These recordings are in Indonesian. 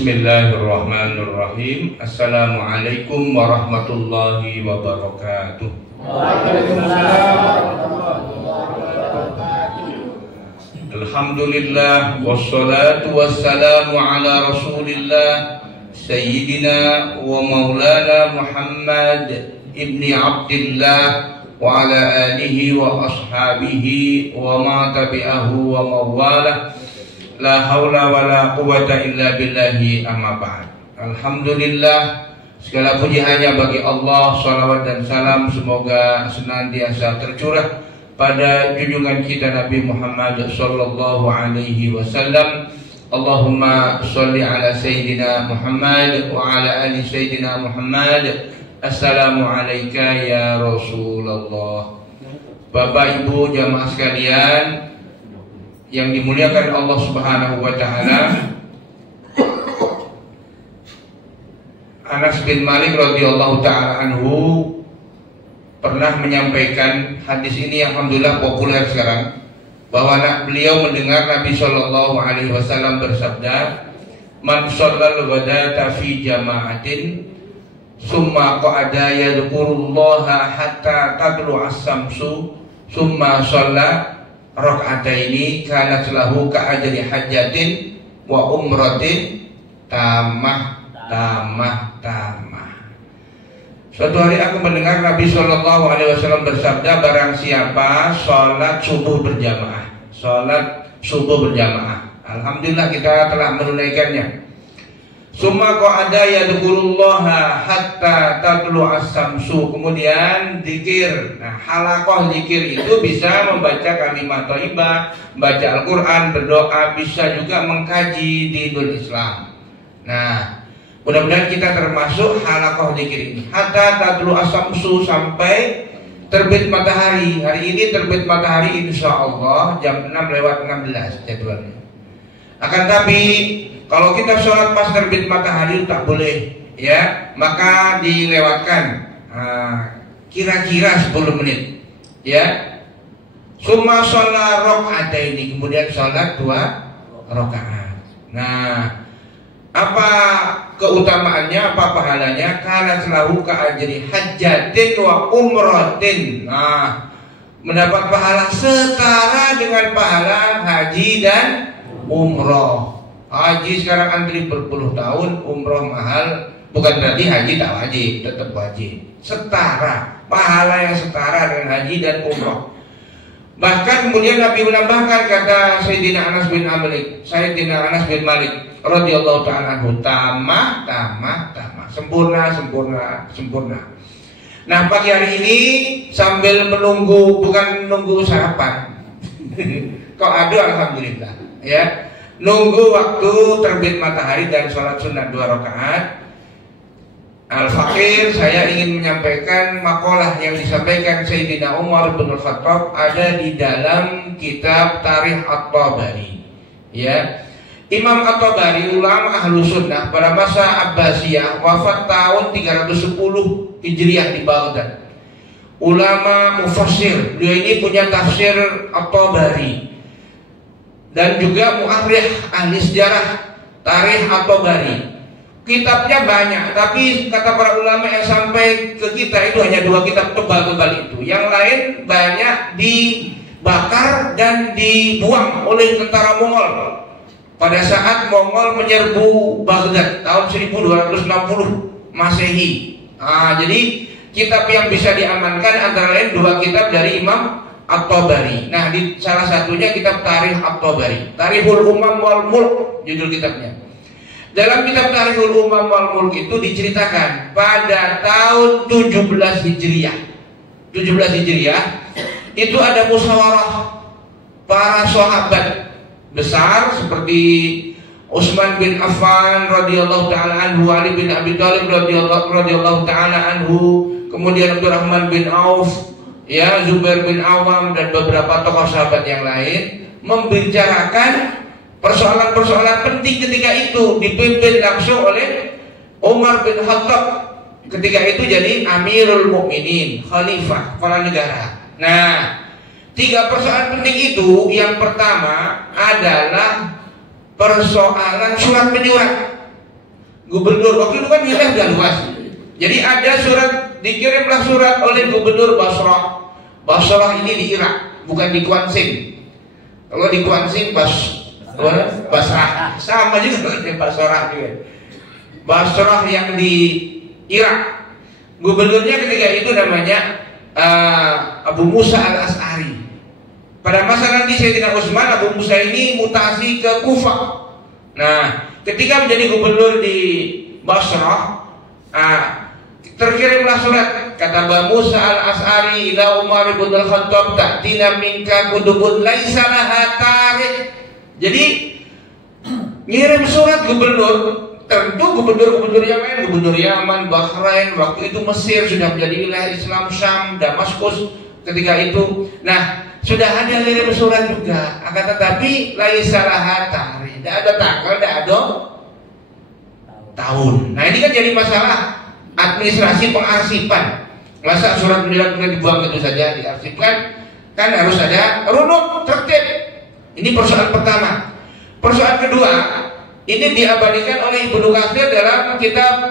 Bismillahirrahmanirrahim. Assalamualaikum warahmatullahi wabarakatuh. Alhamdulillah wassalatu wassalamu ala Rasulillah Sayyidina wa maulana Muhammad ibni Abdillah wa ala alihi wa ashabihi wa ma tabi'ahu wa mawalah. La haula wa la quwata illa billahi, amma ba'd. Alhamdulillah, segala puji hanya bagi Allah. Salawat dan salam semoga senantiasa tercurah pada junjungan kita Nabi Muhammad sallallahu alaihi wasallam. Allahumma sholli ala Sayyidina Muhammad wa ala ali Sayyidina Muhammad. Assalamu alayka ya Rasulullah. Bapak Ibu jamaah sekalian yang dimuliakan Allah Subhanahu wa taala, Anas bin Malik radhiyallahu taala anhu pernah menyampaikan hadis ini, alhamdulillah populer sekarang, bahwa beliau mendengar Nabi sallallahu alaihi wasallam bersabda, "Man shallal ghadata fi jama'atin summa qa'ada yadhkurullaha hatta tadlu as-samsu summa shalla raka'ataini kanat lahu ka'ajri hajjatin wa umratin tamah." Suatu hari aku mendengar Nabi sallallahu alaihi wasallam bersabda, barang siapa salat subuh berjamaah. Alhamdulillah kita telah menunaikannya. Summa qa'ada yadhkurullaha hatta tatlu as-samsu. Kemudian zikir. Nah, halaqah zikir itu bisa membaca kalimat thayyibah, baca Al-Qur'an, berdoa, bisa juga mengkaji dinul Islam. Nah, mudah-mudahan kita termasuk halaqah zikir ini. Hatta tatlu as-samsu, sampai terbit matahari. Hari ini terbit matahari insyaallah jam 6:16 jadwalnya. Akan tapi kalau kita sholat pas terbit matahari tak boleh, ya, maka dilewatkan kira-kira 10 menit, ya. Summa sholat raka'ataini, kemudian sholat 2 rakaat. Nah, apa keutamaannya, apa pahalanya? Karena selalu ka'ajri hajjatin wa umratin. Nah, mendapat pahala setara dengan pahala haji dan umroh. Haji sekarang antri berpuluh tahun, umroh mahal. Bukan berarti haji tak wajib, tetap wajib. Setara, pahala yang setara dengan haji dan umroh. Bahkan kemudian Nabi menambahkan, kata Sayyidina Anas bin Malik radhiyallahu ta'ala anhu, tamah, sempurna. Nah, pagi hari ini sambil menunggu, bukan menunggu sarapan. Kok ada, alhamdulillah, ya. Nunggu waktu terbit matahari dan sholat sunat 2 rakaat. Al-Fakir, saya ingin menyampaikan makalah yang disampaikan Sayyidina Umar bin Khattab, ada di dalam kitab Tarikh At-Tabari, ya. Imam At-Tabari, ulama ahlu sunnah pada masa Abbasiyah, wafat tahun 310 Hijriah di Baghdad. Ulama mufassir, beliau ini punya tafsir At-Tabari dan juga mu'arrikh, ahli sejarah Tarikh At-Tabari. Kitabnya banyak, tapi kata para ulama yang sampai ke kita itu hanya 2 kitab tebal-tebal itu. Yang lain banyak dibakar dan dibuang oleh tentara Mongol pada saat Mongol menyerbu Baghdad tahun 1260 Masehi. Jadi kitab yang bisa diamankan antara lain 2 kitab dari Imam At-Tabari. Nah, di salah satunya kitab Tarikh At-Tabari, Tarikhul Umam wal Mulk judul kitabnya. Dalam kitab Tarikhul Umam wal Mulk itu diceritakan pada tahun 17 Hijriah itu ada musyawarah para sahabat besar seperti Utsman bin Affan radhiyallahu taala anhu, Ali bin Abi Thalib radhiyallahu taala anhu, kemudian Abdurrahman bin Auf, ya, Zubair bin Awam, dan beberapa tokoh sahabat yang lain membicarakan persoalan-persoalan penting ketika itu, dipimpin langsung oleh Umar bin Khattab. Ketika itu jadi Amirul Mukminin, khalifah, kepala negara. Nah, 3 persoalan penting itu, yang pertama adalah persoalan surat menyurat. gubernur. Waktu itu kan wilayah udah luas. Jadi ada surat, dikirimlah surat oleh gubernur Basrah. Basrah ini di Irak, bukan di Qansing. Kalau di Qansing Basrah sama juga dengan Basrah juga. Basrah yang di Irak. Gubernurnya ketika itu namanya Abu Musa al-As'ari. Pada masa nanti Sayyidina Utsman, Abu Musa ini mutasi ke Kufah. Nah, ketika menjadi gubernur di Basrah, terkirimlah surat, kata Abu Musa al-As'ari ila Umar ibn al-Khattab, ta'tina minka kudubun laisa laha tarikh. Jadi ngirim surat gubernur. Tentu gubernur-gubernur yang lain, gubernur Yaman, Bahrain, waktu itu Mesir sudah menjadi wilayah Islam, Syam, Damaskus ketika itu. Nah, sudah ada kirim surat juga. Akan tetapi laisa laha tarikh, tidak ada tanggal, tidak ada tahun. Nah, ini kan jadi masalah administrasi pengarsipan. Masa surat beliau dibuang gitu saja, diarsipkan? Kan harus ada runut, tertib. Ini persoalan pertama. Persoalan kedua, ini diabadikan oleh Ibnu Katsir dalam kitab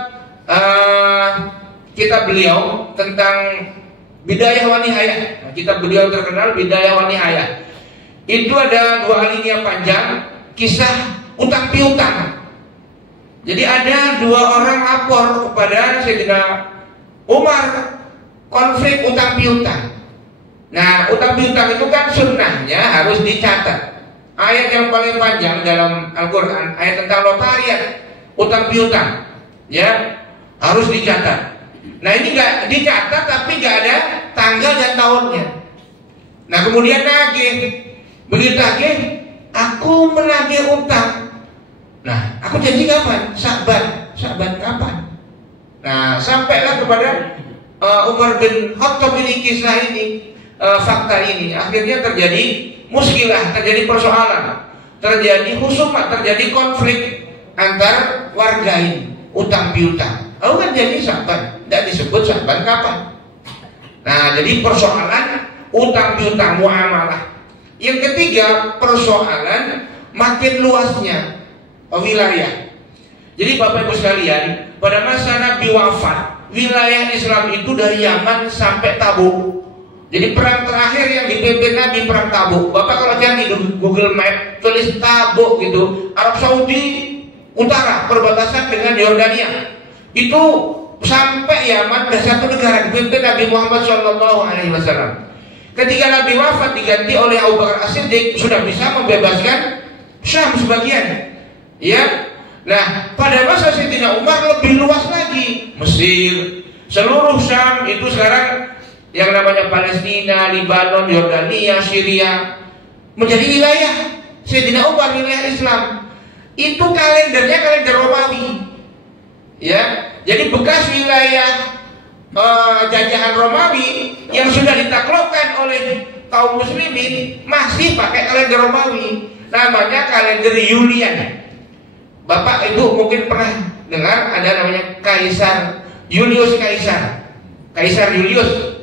beliau tentang Bidayah wa Nihayah. Nah, kitab beliau terkenal Bidayah wa Nihayah. Itu ada 2 alinea panjang kisah utang piutang. Jadi ada 2 orang lapor kepada Sayyidina Umar konflik utang piutang. Nah, utang piutang itu kan sunnahnya harus dicatat. Ayat yang paling panjang dalam Al-Quran, ayat tentang notariat, utang piutang, ya harus dicatat. Nah, ini nggak dicatat tapi nggak ada tanggal dan tahunnya. Nah, kemudian nagih, begitu nagih, aku menagih utang. Nah, aku janji kapan? Sa'ban kapan? Nah, sampailah kepada Umar bin Khattab ini kisah ini, fakta ini. Akhirnya terjadi muskilah, terjadi persoalan, terjadi husumat, terjadi konflik antar warga ini, utang piutang. Lalu kan jadi Sa'ban, tidak disebut Sa'ban kapan. Nah, jadi persoalan utang piutang muamalah. Yang ketiga, persoalan makin luasnya wilayah. Jadi Bapak Ibu sekalian, pada masa Nabi wafat, wilayah Islam itu dari Yaman sampai Tabuk. Jadi perang terakhir yang dipimpin Nabi perang Tabuk. Bapak kalau cari di Google Map tulis Tabuk gitu, Arab Saudi utara perbatasan dengan Yordania. Itu sampai Yaman ada 1 negara dipimpin Nabi Muhammad SAW. Ketika Nabi wafat diganti oleh Abu Bakar As-Siddiq, sudah bisa membebaskan Syam sebagian. Ya. Nah, pada masa Sayyidina Umar lebih luas lagi. Mesir, seluruh Syam itu sekarang yang namanya Palestina, Libanon, Yordania, Syria menjadi wilayah Sayyidina Umar, wilayah Islam. Itu kalendernya kalender Romawi. Ya, jadi bekas wilayah jajahan Romawi yang sudah ditaklukkan oleh kaum muslimin masih pakai kalender Romawi, namanya kalender Julian. Bapak Ibu mungkin pernah dengar ada namanya Kaisar Julius Kaisar Julius.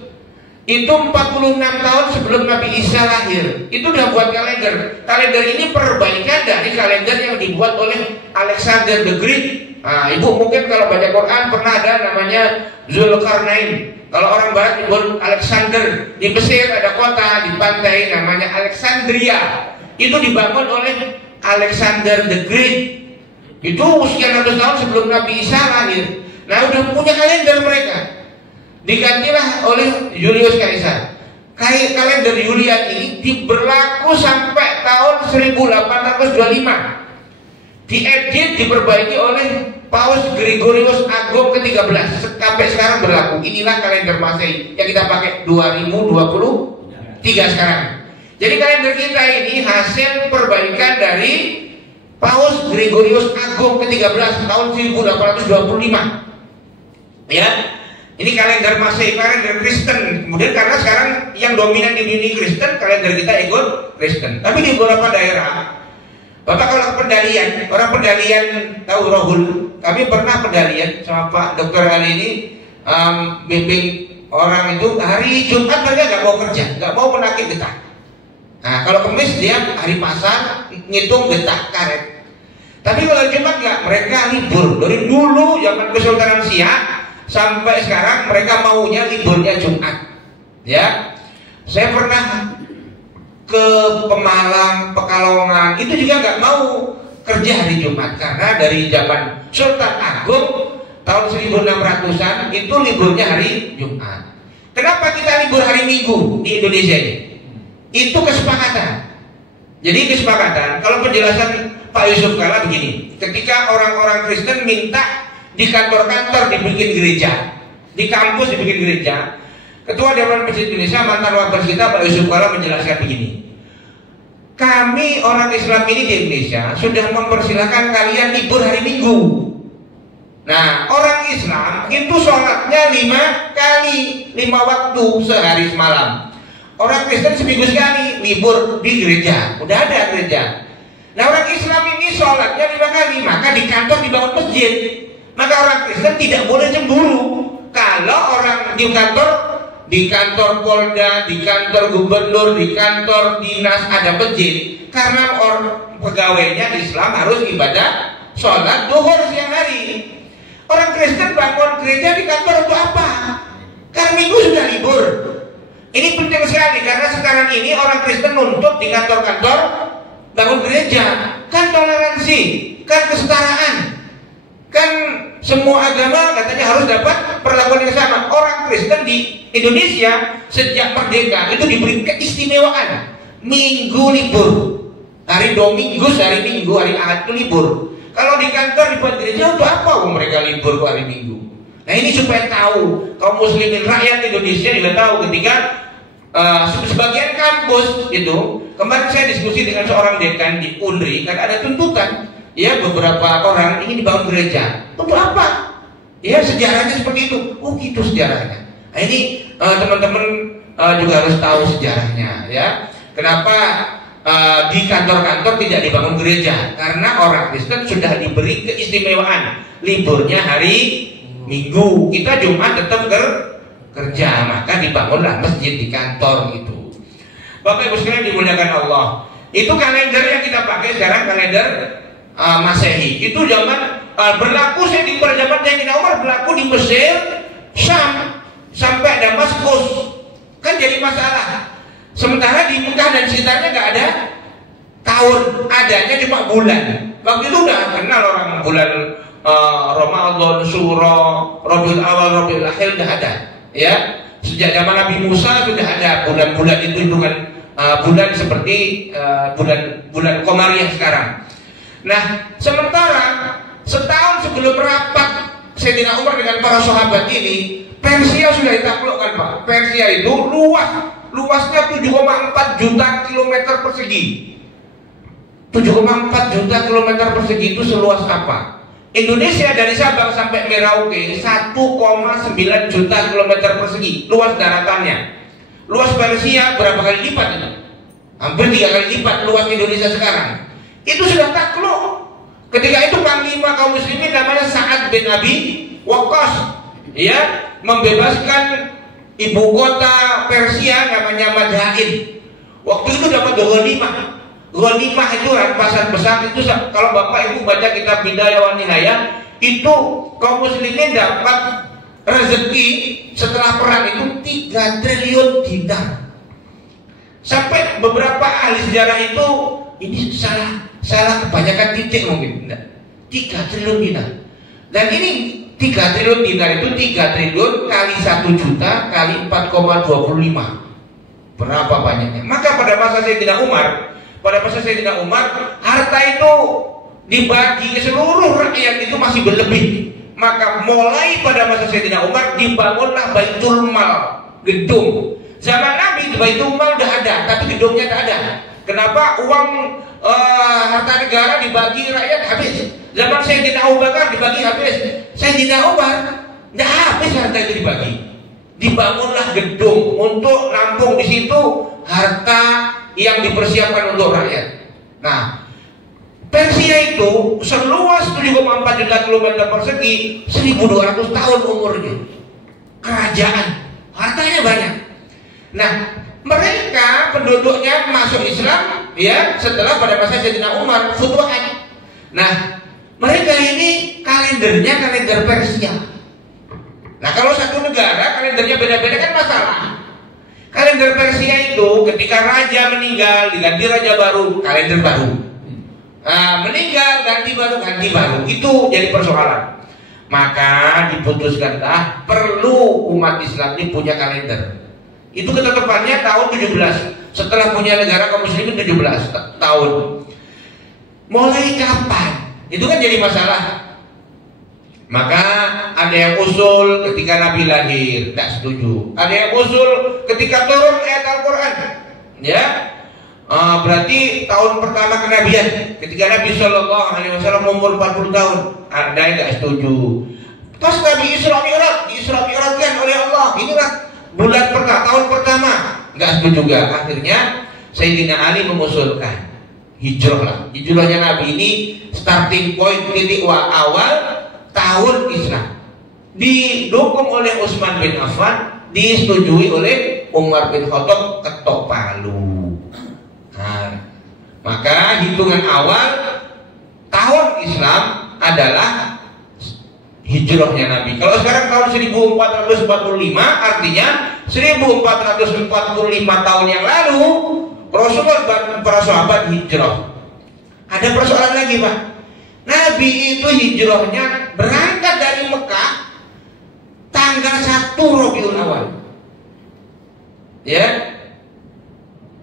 Itu 46 tahun sebelum Nabi Isa lahir. Itu udah buat kalender. Kalender ini perbaikan dari kalender yang dibuat oleh Alexander the Great. Nah, Ibu mungkin kalau baca Quran pernah ada namanya Zulkarnain. Kalau orang barat nyebut Alexander. Di Mesir ada kota di pantai namanya Alexandria. Itu dibangun oleh Alexander the Great. Itu sekian ratus tahun sebelum Nabi Isa lahir. Nah, udah punya kalender mereka. Digantilah oleh Julius Kaisar. Kalender Julian ini berlaku sampai tahun 1825. Diedit, diperbaiki oleh Paus Gregorius Agung ke-13. Sampai sekarang berlaku. Inilah kalender Masehi yang kita pakai 2023 sekarang. Jadi kalender kita ini hasil perbaikan dari Paus Gregorius Agung ke-13 tahun 1825. Ya. Ini kalender Masehi, kalender Kristen. Kemudian karena sekarang yang dominan di dunia Kristen, kalender kita ikut Kristen. Tapi di beberapa daerah, Bapak kalau pendalian, orang pendalian tahu Rohul. Kami pernah pendalian sama Pak Dr. Ali ini, bimbing orang itu hari Jumat mereka nggak mau kerja, nggak mau menakik getah. Nah, kalau Kamis dia hari pasar ngitung getah karet. Tapi kalau Jumat nggak, mereka libur. Dari dulu zaman Kesultanan Siak sampai sekarang mereka maunya liburnya Jumat. Ya, saya pernah ke Pemalang, Pekalongan, itu juga nggak mau kerja hari Jumat karena dari zaman Sultan Agung tahun 1600-an itu liburnya hari Jumat. Kenapa kita libur hari Minggu di Indonesia ini? Itu kesepakatan. Jadi kesepakatan, kalau penjelasan Pak Yusuf Kalla begini, ketika orang-orang Kristen minta di kantor-kantor dibikin gereja, di kampus dibikin gereja, Ketua Dewan Masjid Indonesia mantan wapres kita Pak Yusuf Kalla menjelaskan begini, kami orang Islam ini di Indonesia sudah mempersilahkan kalian libur hari Minggu. Nah, orang Islam itu sholatnya 5 kali, 5 waktu sehari semalam. Orang Kristen seminggu sekali libur di gereja, udah ada gereja. Nah, orang Islam ini sholatnya 5 kali, maka di kantor dibangun masjid. Maka orang Kristen tidak boleh cemburu kalau orang di kantor Polda, di kantor gubernur, di kantor dinas ada masjid. Karena orang pegawainya Islam harus ibadah sholat duhur siang hari. Orang Kristen bangun gereja di kantor untuk apa? Karena Minggu sudah libur. Ini penting sekali karena sekarang ini orang Kristen nuntut di kantor-kantor bangun gereja. Kan toleransi, kan kesetaraan, kan semua agama katanya harus dapat perlakuan yang sama. Orang Kristen di Indonesia sejak merdeka itu diberi keistimewaan Minggu libur. Hari Domingus, hari Minggu, hari Ahad itu libur. Kalau di kantor dibuat gereja untuk apa mereka libur ke hari Minggu? Nah, ini supaya tahu kaum muslimin rakyat Indonesia juga tahu ketika sebagian kampus itu, kemarin saya diskusi dengan seorang dekan di Unri, kan ada tuntutan, ya beberapa orang ingin dibangun gereja. Untuk apa? Ya sejarahnya seperti itu. Oh gitu sejarahnya. Nah, ini teman-teman juga harus tahu sejarahnya, ya. Kenapa di kantor-kantor tidak dibangun gereja? Karena orang Kristen sudah diberi keistimewaan liburnya hari Minggu. Kita Jumat tetap kerja, maka dibangunlah masjid di kantor gitu. Bapak Ibu sekalian dimuliakan Allah. Itu kalender yang kita pakai sekarang, kalender Masehi. Itu zaman berlaku di zaman Sayyidina Umar, berlaku di Mesir, Syam sampai Damaskus. Kan jadi masalah. Sementara di Mekah dan sekitarnya nggak ada tahun, adanya cuma bulan. Waktu itu udah kenal orang bulan Ramadan, Suro, Rabiul Awal, Rabiul Akhir udah ada. Ya, sejak zaman Nabi Musa sudah ada bulan-bulan itu hitungan bulan seperti bulan Komariah sekarang. Nah, sementara setahun sebelum rapat Sayyidina Umar dengan para sahabat ini, Persia sudah ditaklukkan, Pak. Persia itu luasnya 7,4 juta kilometer persegi. 7,4 juta kilometer persegi itu seluas apa? Indonesia dari Sabang sampai Merauke 1,9 juta kilometer persegi luas daratannya. Luas Persia berapa kali lipat itu? Hampir 3 kali lipat luas Indonesia sekarang. Itu sudah takluk. Ketika itu panglima kaum muslimin namanya Sa'ad bin Abi Waqqas, ya, membebaskan ibu kota Persia namanya Madain. Waktu itu dapat ghanimah. Ghanimah itu rampasan besar. Itu kalau Bapak Ibu baca kitab Bidayah wa Nihayah, itu kaum muslimin dapat rezeki setelah perang itu 3 triliun dinar. Sampai beberapa ahli sejarah itu ini salah kebanyakan titik mungkin. 3 triliun dinar. Dan ini 3 triliun dinar itu 3 triliun kali 1 juta kali 4,25. Berapa banyaknya? Maka pada masa Sayyidina Umar, harta itu dibagi ke seluruh rakyat itu masih berlebih. Maka mulai pada masa Sayyidina Umar dibangunlah Baitul Mal, gedung. Zaman Nabi Baitul Mal udah ada, tapi gedungnya tak ada. Kenapa? Uang harta negara dibagi rakyat habis. Zaman Sayyidina Abu Bakar dibagi habis. Sayyidina Umar tidak habis harta itu dibagi. Dibangunlah gedung untuk nampung di situ harta yang dipersiapkan untuk rakyat. Nah, Persia itu seluas 7,4 juta kilometer persegi, 1200 tahun umurnya. Kerajaan, hartanya banyak. Nah, mereka penduduknya masuk Islam ya setelah pada masa Sayyidina Umar, Futuhat. Nah, Mereka ini kalendernya kalender Persia. Nah kalau satu negara kalendernya beda-beda kan masalah. Kalender Persia itu ketika raja meninggal diganti raja baru, kalender baru. Nah, meninggal ganti baru, itu jadi persoalan. Maka diputuskanlah perlu umat Islam ini punya kalender. Itu ketetapannya tahun 17. Setelah punya negara kaum muslimin 17 tahun. Mulai kapan? Itu kan jadi masalah. Maka ada yang usul ketika Nabi lahir, tidak setuju. Ada yang usul ketika turun ayat Al-Quran, ya. Berarti tahun pertama kenabian ketika Nabi Shallallahu Alaihi Wasallam umur 40 tahun. Ada yang tidak setuju. Pas Nabi Isra Mi'rajkan oleh Allah, inilah bulan pertama, tahun pertama, nggak setuju juga. Akhirnya Sayyidina Ali mengusulkan hijrah lah. Hijrahnya Nabi ini starting point, titik awal tahun Islam. Didukung oleh Utsman bin Affan, disetujui oleh Umar bin Khattab, ketok palu. Nah, maka hitungan awal tahun Islam adalah hijrahnya Nabi. Kalau sekarang tahun 1445, artinya 1445 tahun yang lalu Rasulullah dan para sahabat hijrah. Ada persoalan lagi, Pak. Nabi itu hijrahnya berangkat dari Mekah tanggal 1 Rabiul Awal. Ya.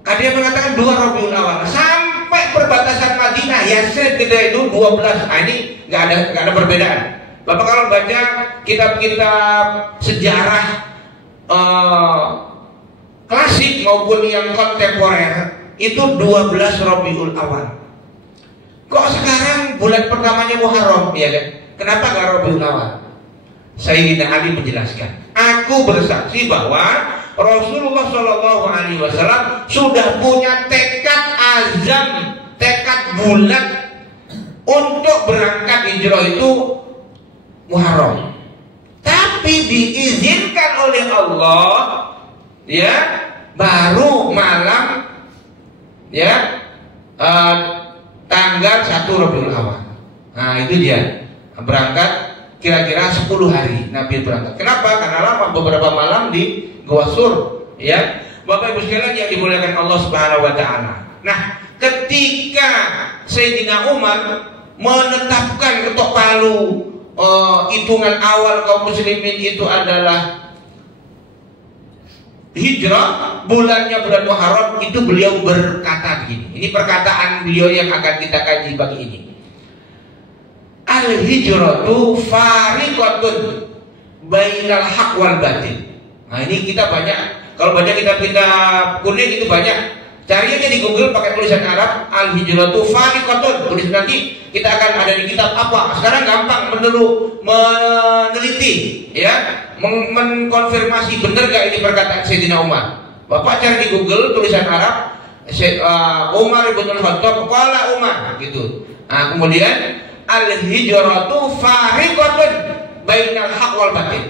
Ada yang mengatakan 2 Rabiul Awal sampai perbatasan Madinah, Yasrib kita itu 12. Nah, ini nggak ada perbedaan. Bapak kalau baca kitab-kitab sejarah klasik maupun yang kontemporer itu 12 Rabiul Awal. Kok sekarang bulan pertamanya Muharram, ya kan? Kenapa nggak Rabiul Awal? Sayyidina Ali menjelaskan, aku bersaksi bahwa Rasulullah Shallallahu Alaihi Wasallam sudah punya tekad azam, tekad bulat untuk berangkat hijrah itu Muharram. Tapi diizinkan oleh Allah, ya, baru malam, ya, tanggal 1 Rabiul Awal. Nah itu dia berangkat. Kira-kira 10 hari Nabi berangkat. Kenapa? Karena lama, beberapa malam di Gua Sur, ya. Bapak Ibu sekalian yang dimuliakan Allah Subhanahu wa taala. Nah, ketika Sayyidina Umar menetapkan ketok palu hitungan awal kaum muslimin itu adalah hijrah, bulannya bulan Muharram, itu beliau berkata begini. Ini perkataan beliau yang akan kita kaji pagi ini. Al-hijratu fariqatun bainal haq wal batil. Nah ini kita banyak, kalau baca kitab-kitab kuning itu banyak. Cari aja di Google pakai tulisan Arab, al-hijratu fariqatun. Tulis nanti kita akan ada di kitab apa. Sekarang gampang meneliti, ya, mengkonfirmasi benar gak ini perkataan Sayyidina Umar. Bapak cari di Google tulisan Arab, Umar bin Khattab, qala Umar, gitu. Nah kemudian al-hijratu fariqatun bainal haq wal batil.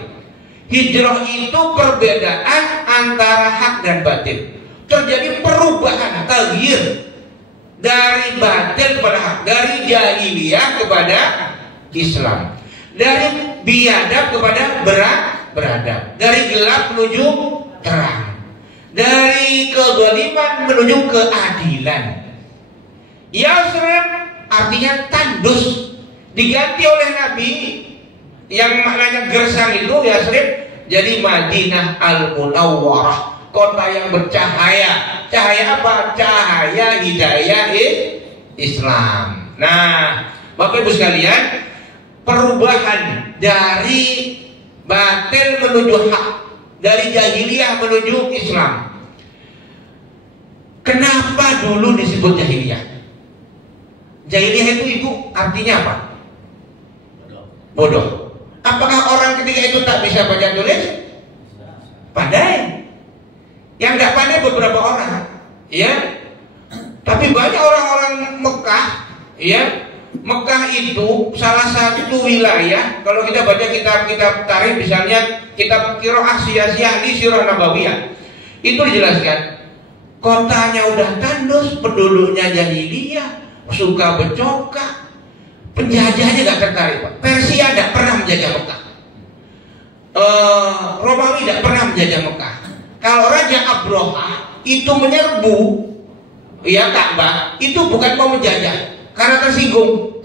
Hijrah itu perbedaan antara hak dan batil. Terjadi perubahan, taghyir dari batil kepada hak, dari jahiliyah kepada Islam, dari biadab kepada beradab, dari gelap menuju terang, dari kezaliman menuju keadilan. Yasrib artinya tandus, diganti oleh Nabi yang maknanya gersang itu Yasrib jadi Madinah Al-Munawwarah, kota yang bercahaya. Cahaya apa? Cahaya hidayah Islam. Nah, Bapak Ibu sekalian, perubahan dari batil menuju hak, dari jahiliyah menuju Islam. Kenapa dulu disebut jahiliyah? Jahiliyah itu ibu artinya apa? Bodoh. Apakah orang ketika itu tak bisa baca tulis? Pandai. Yang nggak pandai beberapa orang, ya. Tapi banyak orang-orang Mekah, ya. Mekah itu salah satu wilayah. Kalau kita baca kitab-kitab tarikh, misalnya kitab Qiraah Siyasiyah di Sirah Nabawiyah, itu dijelaskan kotanya udah tandus, penduduknya jahiliyah, suka becokak, Penjajahnya nggak tertarik, Pak. Persia tidak pernah menjajah Mekah. Romawi tidak pernah menjajah Mekah. Kalau Raja Abraha itu menyerbu ya Ka'bah, itu bukan mau menjajah, karena tersinggung.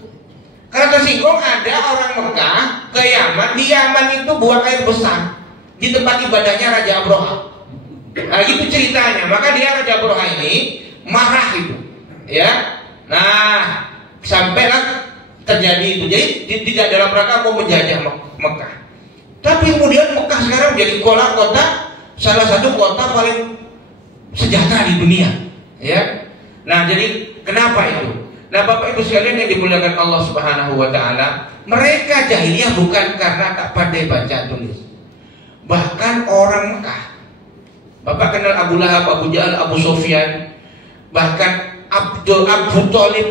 Karena tersinggung ada orang Mekah ke Yaman, di Yaman itu buang air besar di tempat ibadahnya Raja Abraha. Nah, gitu ceritanya. Maka dia Raja Abraha ini marah itu, ya. Nah, sampailah terjadi itu. Jadi tidak dalam rangka mau menjajah Mekah. Tapi kemudian Mekah sekarang menjadi kota, salah satu kota paling sejahtera di dunia, ya. Nah, jadi kenapa itu? Nah, Bapak Ibu sekalian yang dimuliakan Allah Subhanahu wa taala, mereka jahiliyah bukan karena tak pandai baca tulis. Bahkan orang Mekah, Bapak kenal Abu Lahab, Abu Jahal, Abu Sufyan, bahkan Abu Thalib,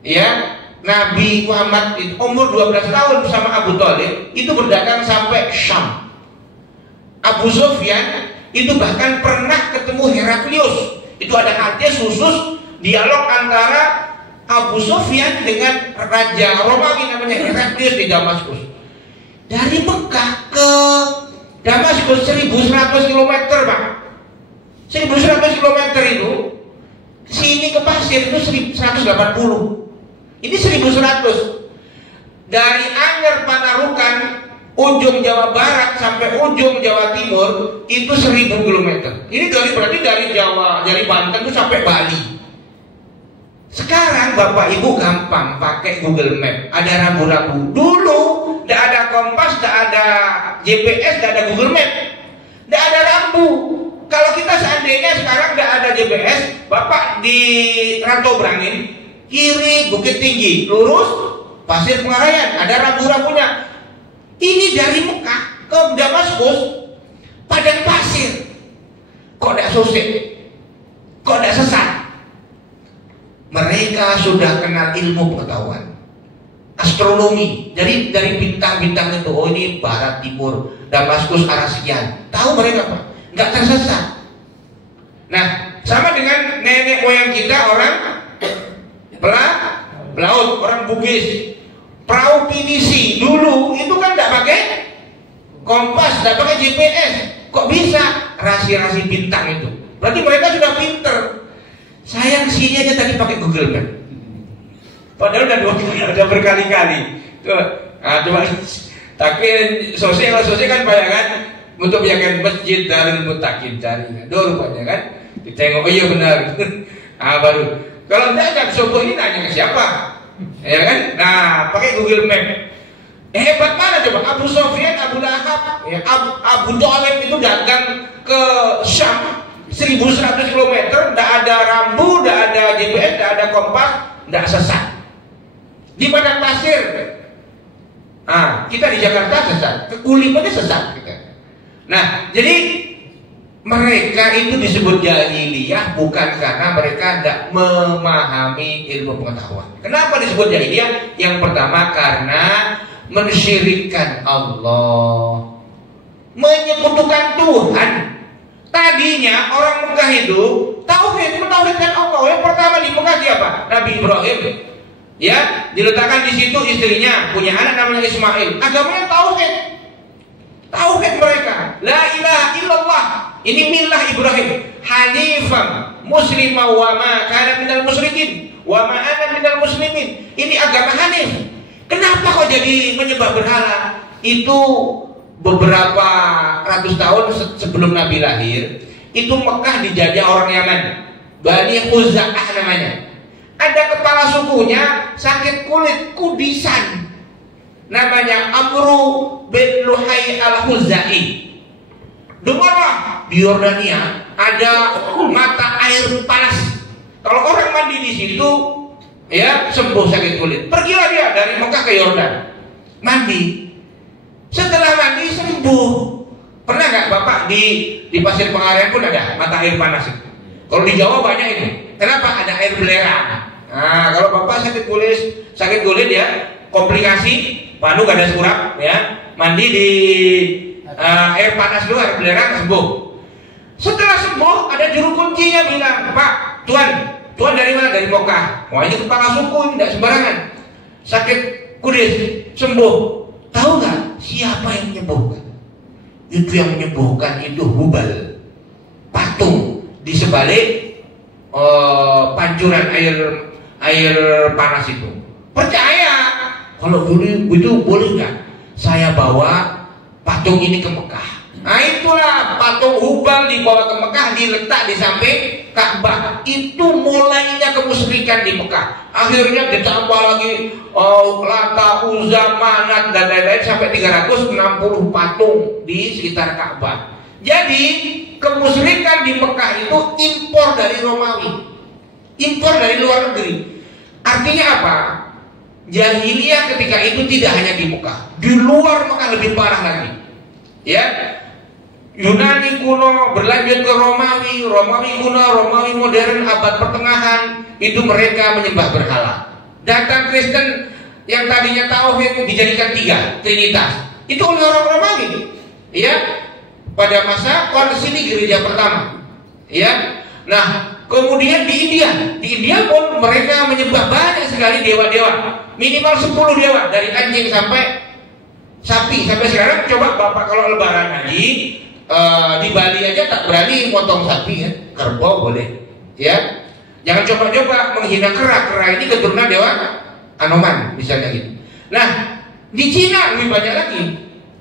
ya. Nabi Muhammad itu umur 12 tahun bersama Abu Thalib itu berdagang sampai Syam. Abu Sufyan itu bahkan pernah ketemu Heraklius. Itu ada hadis khusus dialog antara Abu Sufyan dengan Raja Romawi namanya Heraklius di Damaskus. Dari Mekah ke Damaskus 1100 km, Pak. 1100 km itu sini ke pasir itu 180. Ini 1100. Dari Anyer Panarukan ujung Jawa Barat sampai ujung Jawa Timur itu 1000 km. Ini berarti dari Jawa, dari Banten itu sampai Bali. Sekarang Bapak Ibu gampang pakai Google Map, ada rambu-rambu. Dulu tidak ada kompas, tidak ada GPS, tidak ada Google Map, tidak ada rambu. Kalau kita seandainya sekarang tidak ada GPS, Bapak di Rantau Brangin, kiri Bukit Tinggi, lurus Pasir Pengarayan, ada rambu-rambunya. Ini dari Mekah ke Damaskus padang pasir. Kok tidak susah? Kok tidak sesat? Mereka sudah kenal ilmu pengetahuan, astronomi, dari bintang-bintang itu. Oh, ini barat timur, Damaskus arah sekian. Tahu mereka, Pak? Nggak tersesat. Nah, sama dengan nenek moyang kita orang pelaut, orang Bugis. Perahu pinisi dulu itu kan tidak pakai kompas, tidak pakai GPS. Kok bisa? Rasi-rasi bintang itu. Berarti mereka sudah pinter. Saya kesini aja tadi pakai Google Map. Padahal udah berkali-kali. Coba. Tapi sosial kan bayangan untuk meyakinkan masjid Darul Muttaqin cari. Aduh rupanya kan. Ditengok, oh iya benar. Baru. Kalau enggak sobo ini nanya ke siapa? Ya kan? Nah, pakai Google Map. Hebat mana coba? Abu Sufyan, Abu Lahab, ya, Abu Thalib itu dagang ke Syam 1100 km, tidak ada rambu, tidak ada GPS, tidak ada kompas, tidak sesat. Di padang pasir. Kita di Jakarta sesat, ke Kulim aja sesat kita. Nah, jadi mereka itu disebut jahiliyah bukan karena mereka tidak memahami ilmu pengetahuan. Kenapa disebut jahiliyah? Yang pertama karena mensyirikkan Allah, menyekutukan Tuhan. Tadinya orang Mekah itu mentauhidkan Allah. Yang pertama di Mekah siapa? Nabi Ibrahim. Ya, diletakkan di situ istrinya, punya anak namanya Ismail. Agamanya tauhid. Tauhid mereka. La ilaha illallah. Ini milah Ibrahim, hanifan muslimah wa ma kana minal musyrikin wa ma ana minal muslimin. Ini agama hanif. Kenapa kok jadi menyembah berhala? Itu beberapa ratus tahun sebelum Nabi lahir, itu Mekah dijajah orang Yaman, Bani Khuza'ah namanya. Ada kepala sukunya sakit kulit kudisan, namanya Amru bin Luhai al-Khuzai. Dengarlah, di Yordania ada mata air panas. Kalau orang mandi di situ, ya sembuh sakit kulit. Pergilah dia dari Mekah ke Yordan, mandi. Setelah mandi sembuh. Pernah nggak Bapak di Pasir Pengarayan pun ada mata air panas itu? Kalau di Jawa banyak itu. Kenapa? Ada air belerang. Nah, kalau Bapak sakit kulit ya, komplikasi, panu gak ada surat, ya, mandi di air panas dulu, air belerang, sembuh. Setelah sembuh, ada juru kuncinya bilang, Pak, Tuan dari mana? Dari Mekah. Wah, ini kepala suku, ini tidak sembarangan. sakit kudis, sembuh. Tahu nggak siapa yang menyembuhkan? Itu yang menyembuhkan itu Hubal, patung di sebalik pancuran air panas itu. Percaya kalau dulu itu boleh nggak saya bawa patung ini ke Mekah? Nah itulah patung Hubal dibawa ke Mekah, diletak di samping Ka'bah. Itu mulainya kemusyrikan di Mekah. Akhirnya ditambah lagi Lata, Uzza, Manat dan lain-lain sampai 360 patung di sekitar Ka'bah. Jadi kemusyrikan di Mekah itu impor dari Romawi, impor dari luar negeri. Artinya apa? Jahiliyah ketika itu tidak hanya di Mekah, di luar Mekah lebih parah lagi. Ya, Yunani kuno berlanjut ke Romawi, Romawi kuno, Romawi modern abad pertengahan, itu mereka menyembah berhala. Datang Kristen yang tadinya tauhid dijadikan 3, Trinitas. Itu oleh orang Romawi. Ya, pada masa konsili gereja pertama. Ya. Nah, kemudian di India pun mereka menyembah banyak sekali dewa-dewa. Minimal 10 dewa, dari anjing sampai sapi. Sampai sekarang coba Bapak kalau lebaran haji di Bali aja tak berani potong sapi ya, kerbau boleh. Ya. Jangan coba-coba menghina kera. Kera ini keturunan dewa Anoman misalnya gitu. Nah, di Cina lebih banyak lagi.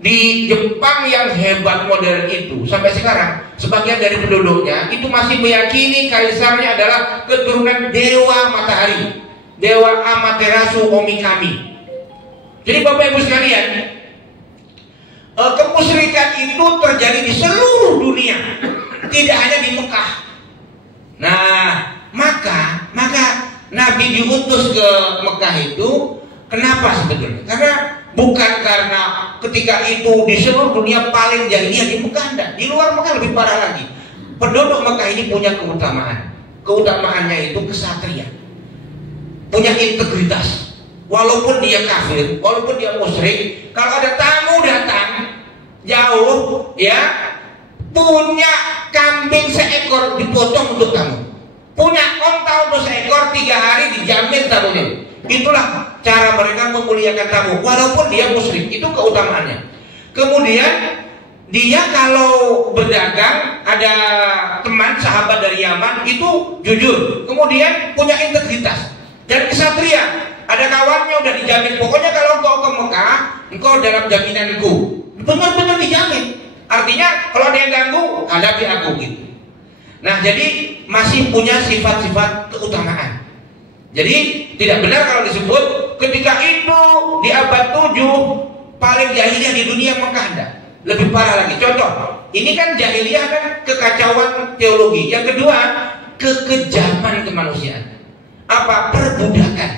Di Jepang yang hebat modern itu sampai sekarang sebagian dari penduduknya itu masih meyakini kaisarnya adalah keturunan dewa matahari, dewa Amaterasu Omikami. Jadi Bapak Ibu sekalian, kemusyrikan itu terjadi di seluruh dunia, tidak hanya di Mekah. Nah, maka Nabi diutus ke Mekah itu kenapa sebetulnya? Karena bukan karena ketika itu di seluruh dunia paling jahiliyah di Mekah, enggak. Di luar Mekah lebih parah lagi. Penduduk Mekah ini punya keutamaan. Keutamaannya itu kesatria, punya integritas. Walaupun dia kafir, walaupun dia musyrik, kalau ada tamu datang jauh, ya, punya kambing seekor dipotong untuk tamu, punya onta untuk seekor 3 hari dijamin tamunya. Itulah cara mereka memuliakan tamu, walaupun dia musyrik. Itu keutamaannya. Kemudian dia kalau berdagang, ada teman sahabat dari Yaman itu jujur, kemudian punya integritas dan kesatria. Ada kawannya udah dijamin, pokoknya kalau engkau ke Mekah, engkau dalam jaminanku, benar-benar dijamin. Artinya kalau ada yang ganggu, hadapi aku gitu. Nah, jadi masih punya sifat-sifat keutamaan. Jadi tidak benar kalau disebut ketika itu di abad 7 paling jahiliyah di dunia Mekah. Anda lebih parah lagi. Contoh, ini kan jahiliyah kan kekacauan teologi. Yang kedua, kekejaman kemanusiaan. Apa? Perbudakan.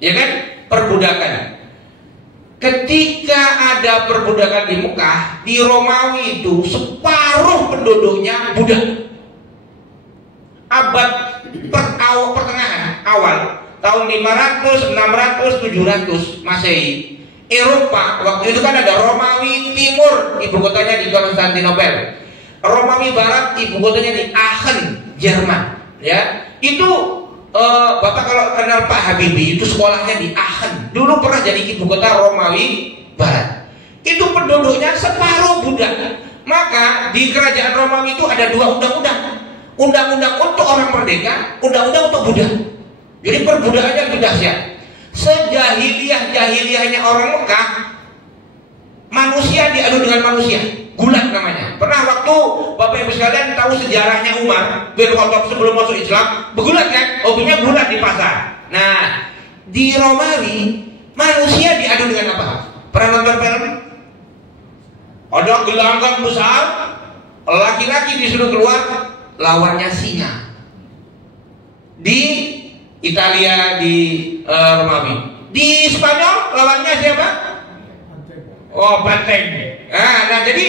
Ya kan? Perbudakan. Ketika ada perbudakan di Mekah, di Romawi itu separuh penduduknya budak. Abad pertengahan awal tahun 500, 600, 700 Masehi, Eropa waktu itu kan ada Romawi Timur, ibu kotanya di Konstantinopel. Romawi Barat, ibu kotanya di Aachen, Jerman. Ya, itu Bapak kalau kenal Pak Habibie, itu sekolahnya di Aachen. Dulu pernah jadi ibu kota Romawi Barat. Itu penduduknya separuh budak. Maka di kerajaan Romawi itu ada 2 undang-undang. Undang-undang untuk orang merdeka, undang-undang untuk budak. Jadi perbudakannya lebih dahsyat. Sejahiliyah-jahiliyahnya orang Mekah, manusia diadu dengan manusia, gulat namanya. Pernah waktu Bapak Ibu sekalian tahu sejarahnya Umar bin Khattab sebelum masuk Islam, bergulat kan? Hobinya gulat di pasar. Nah, di Romawi manusia diadu dengan apa? Pernah nonton film? Ada gelanggang besar, laki-laki disuruh keluar, lawannya singa. Di Italia, di Romawi. Di Spanyol lawannya siapa? Oh, banteng. Nah, jadi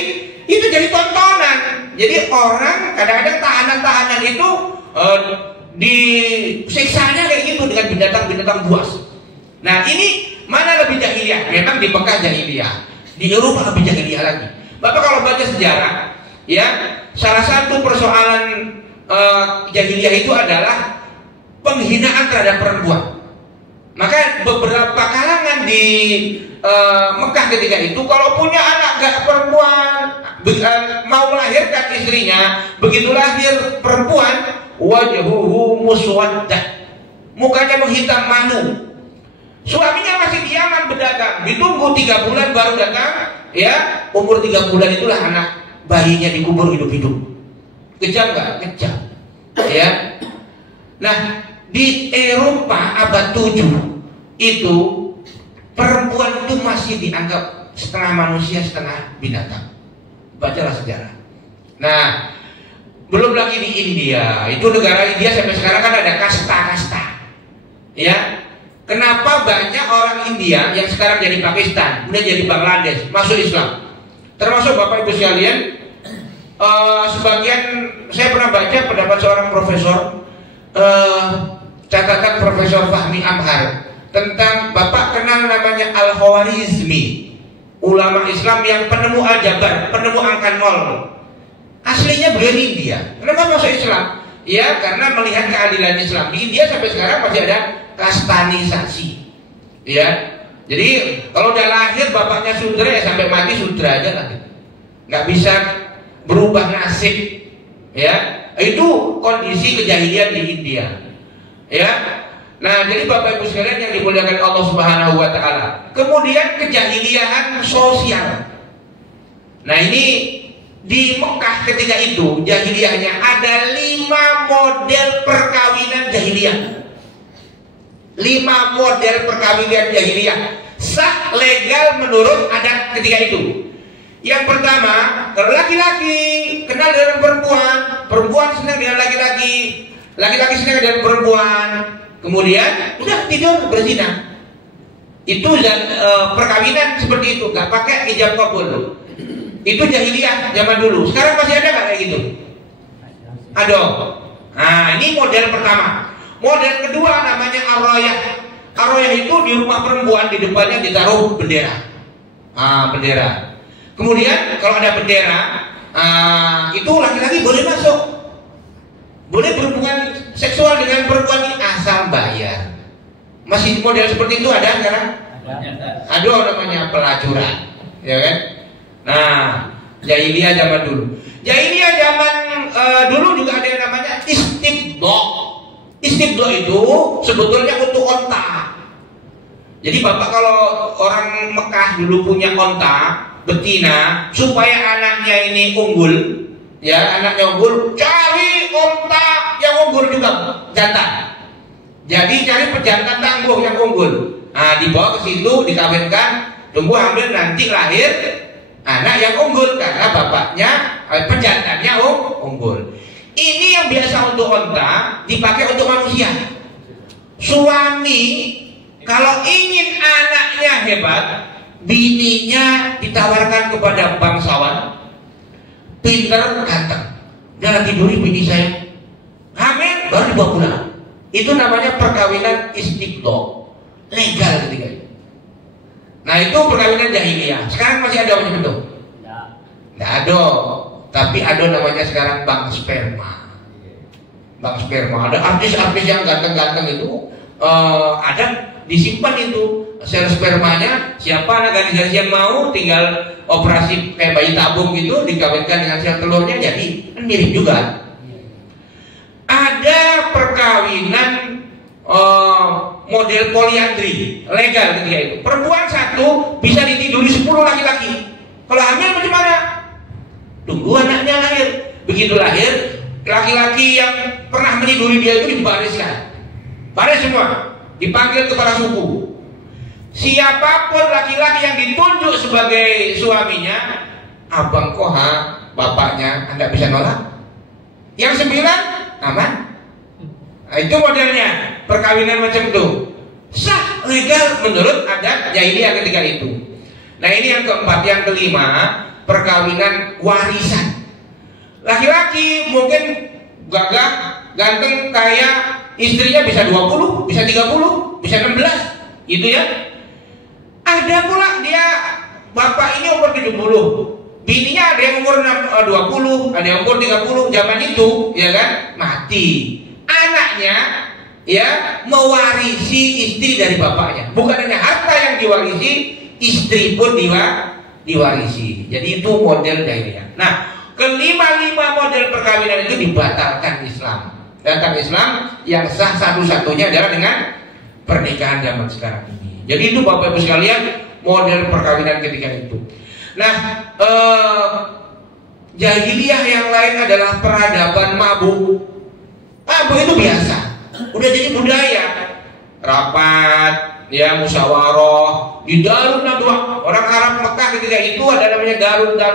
itu jadi tontonan. Jadi orang kadang-kadang tahanan-tahanan itu disiksanya kayak gitu dengan binatang-binatang buas. Nah, ini mana lebih jahiliyah? Memang di Mekah jahiliyah, di Eropa lebih jahiliyah lagi. Bapak kalau baca sejarah, ya, salah satu persoalan jahiliyah itu adalah penghinaan terhadap perempuan. Maka beberapa kalangan di Mekah ketika itu kalau punya anak gak perempuan mau melahirkan istrinya, begitu lahir perempuan, wajhuhu muswaddah, mukanya menghitam malu. Suaminya masih di Yaman berdagang, ditunggu 3 bulan baru datang, ya umur 3 bulan itulah anak bayinya dikubur hidup-hidup. Kejam gak? Kejam, ya. Nah, di Eropa abad 7 itu perempuan itu masih dianggap setengah manusia setengah binatang. Bacalah sejarah. Nah, belum lagi di India. Itu negara India sampai sekarang kan ada kasta-kasta. Ya. Kenapa banyak orang India yang sekarang jadi Pakistan, kemudian jadi Bangladesh, masuk Islam? Termasuk Bapak Ibu sekalian, sebagian saya pernah baca pendapat seorang profesor, catatan Profesor Fahmi Amhar tentang Bapak kenal namanya Al-Khwarizmi, ulama Islam yang penemu aljabar, penemu angka 0. Aslinya beliau di India. Kenapa masuk Islam? Ya karena melihat keadilan Islam. Di India sampai sekarang masih ada kastanisasi. Ya. Jadi kalau udah lahir bapaknya sudra ya sampai mati sudra aja nanti. Nggak bisa berubah nasib. Ya. Itu kondisi kejahilian di India. Ya. Nah, jadi Bapak Ibu sekalian yang dimuliakan Allah Subhanahu wa taala. Kemudian kejahilian sosial. Nah, ini di Mekah ketika itu jahiliyahnya ada 5 model perkawinan jahiliyah. 5 model perkawinan jahiliyah sah legal menurut adat ketika itu. Yang pertama, kalau laki-laki kenal dengan perempuan, perempuan senang dengan laki-laki, laki-laki senang dengan perempuan, kemudian udah tidur berzina. Itu perkawinan seperti itu, nggak pakai ijab kabul. Itu jahiliyah zaman dulu. Sekarang masih ada nggak kayak gitu? Ada. Nah, ini model pertama. Model kedua namanya arroyah. Arroyah itu di rumah perempuan di depannya ditaruh bendera. Bendera. Kemudian kalau ada bendera, itu laki-laki boleh masuk, boleh berhubungan seksual dengan perempuan ini asal bayar. Masih model seperti itu ada sekarang? Ada namanya pelacuran, ya kan? Nah, jahiliyah zaman dulu. Jahiliyah zaman dulu juga ada yang namanya istibdo. Istibdo itu sebetulnya untuk onta. Jadi Bapak kalau orang Mekah dulu punya onta betina supaya anaknya ini unggul, ya anaknya unggul, cari onta yang unggul juga jantan. Jadi cari pejantan tangguh yang unggul. Nah, dibawa ke situ, dikawinkan, tunggu hamil nanti lahir anak yang unggul karena bapaknya pejantannya unggul. Ini yang biasa untuk onta dipakai untuk manusia. Suami kalau ingin anaknya hebat, bininya ditawarkan kepada bangsawan, pintar, ganteng. Dia lagi tidur bini saya, hamil baru dibawa pulang. Itu namanya perkawinan istibdo, legal ketika itu. Nah itu perkawinan jahiliyah. Sekarang masih ada macam itu? Tidak ada. Tapi ada namanya sekarang bank sperma. Bank sperma. Ada artis-artis yang ganteng-ganteng itu ada disimpan itu sel spermanya. Siapa gadis-gadis yang mau tinggal operasi kayak bayi tabung gitu, dikawinkan dengan sel telurnya, jadi kan mirip juga. Ada perkawinan model poliandri legal ketika itu. Perempuan satu bisa ditiduri 10 laki-laki. Kalau hamil bagaimana? Tunggu anaknya lahir. Begitu lahir, laki-laki yang pernah meniduri dia itu dibariskan. Baris semua, dipanggil kepala suku. Siapapun laki-laki yang ditunjuk sebagai suaminya, abang koha, bapaknya, Anda bisa nolak. Yang 9 aman. Nah, itu modelnya perkawinan macam itu. Sah legal menurut adat jahiliyah ketika itu. Nah ini yang keempat. Yang kelima, perkawinan warisan. Laki-laki mungkin gagah, ganteng, kaya, istrinya bisa 20, bisa 30, bisa 16, gitu ya. Ada pula dia, bapak ini umur 70, bininya ada yang umur 20, ada yang umur 30, zaman itu, ya kan, mati. Anaknya, ya mewarisi istri dari bapaknya. Bukan hanya harta yang diwarisi, istri pun diwarisi. Jadi itu model jahiliyah. Nah, kelima-lima model perkawinan itu dibatalkan Islam. Datang Islam yang sah satu-satunya adalah dengan pernikahan zaman sekarang ini. Jadi itu Bapak Ibu sekalian model perkawinan ketika itu. Nah, jahiliyah yang lain adalah peradaban mabuk. Mabuk itu biasa, udah jadi budaya. Rapat, ya musyawarah di Darun Nadwa. Orang Arab Mekah ketika itu ada namanya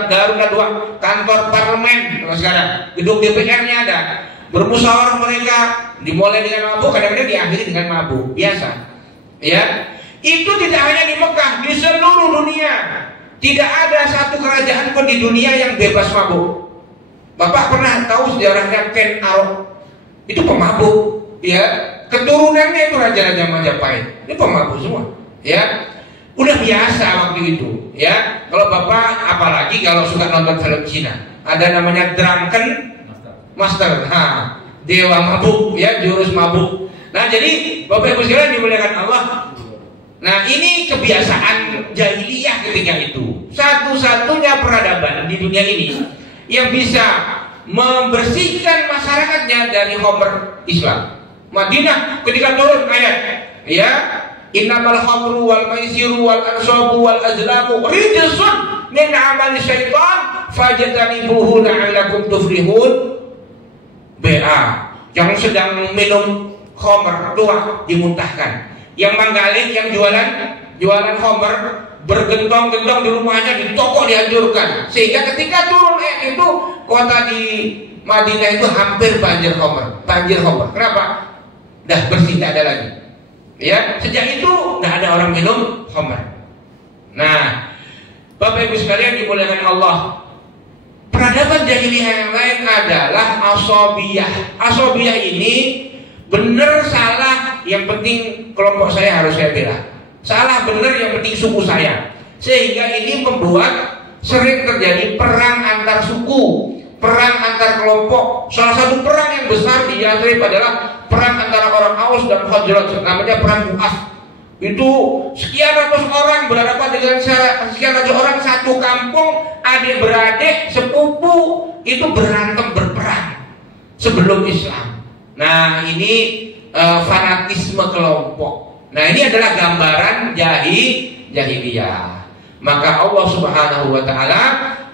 Darun Nadwa, kantor parlemen. Kalau sekarang gedung DPR-nya ada. Bermusyawarah mereka, dimulai dengan mabuk, kadang-kadang diakhiri dengan mabuk. Biasa, ya. Itu tidak hanya di Mekah, di seluruh dunia. Tidak ada satu kerajaan pun di dunia yang bebas mabuk. Bapak pernah tahu sejarahnya Ken Arok? Itu pemabuk, ya. Keturunannya itu raja-raja Majapahit. Ini pemabuk semua, ya. Udah biasa waktu itu, ya. Kalau Bapak, apalagi kalau suka nonton film Cina, ada namanya Drunken Master, dewa mabuk, ya, jurus mabuk. Nah, jadi Bapak Ibu sekalian dimuliakan Allah. Nah, ini kebiasaan jahiliyah ketika itu. Satu-satunya peradaban di dunia ini yang bisa membersihkan masyarakatnya dari homer Islam. Madinah ketika turun ayat, ya, innamal khamru wal maisiru wal ansabu wal azlamu rijsun min amali syaitan fajtanibuhu la'allakum tuflihun. BA yang sedang minum khamr tua dimuntahkan, yang manggalin, yang jualan khamr bergentong-gentong di rumahnya, di toko dihancurkan, sehingga ketika turun itu kota di Madinah itu hampir banjir khamr. Kenapa? Dah bersih, tidak ada lagi, ya. Sejak itu tidak ada orang minum khamr. Nah, Bapak Ibu sekalian dimuliakan Allah, peradaban jahiliyah yang lain adalah asobiyah. Asobiyah ini benar salah, yang penting kelompok saya harus saya bela. Salah benar, yang penting suku saya. Sehingga ini membuat sering terjadi perang antar suku, perang antar kelompok. Salah satu perang yang besar di Yathrib adalah perang antara orang Aus dan Khazraj, namanya perang Bu'as. Itu sekian ratus orang berhadapan dengan sekian ratus orang, satu kampung, adik beradik, sepupu, itu berantem berperang sebelum Islam. Nah, ini fanatisme kelompok. Nah, ini adalah gambaran jahiliyah. Maka Allah Subhanahu wa taala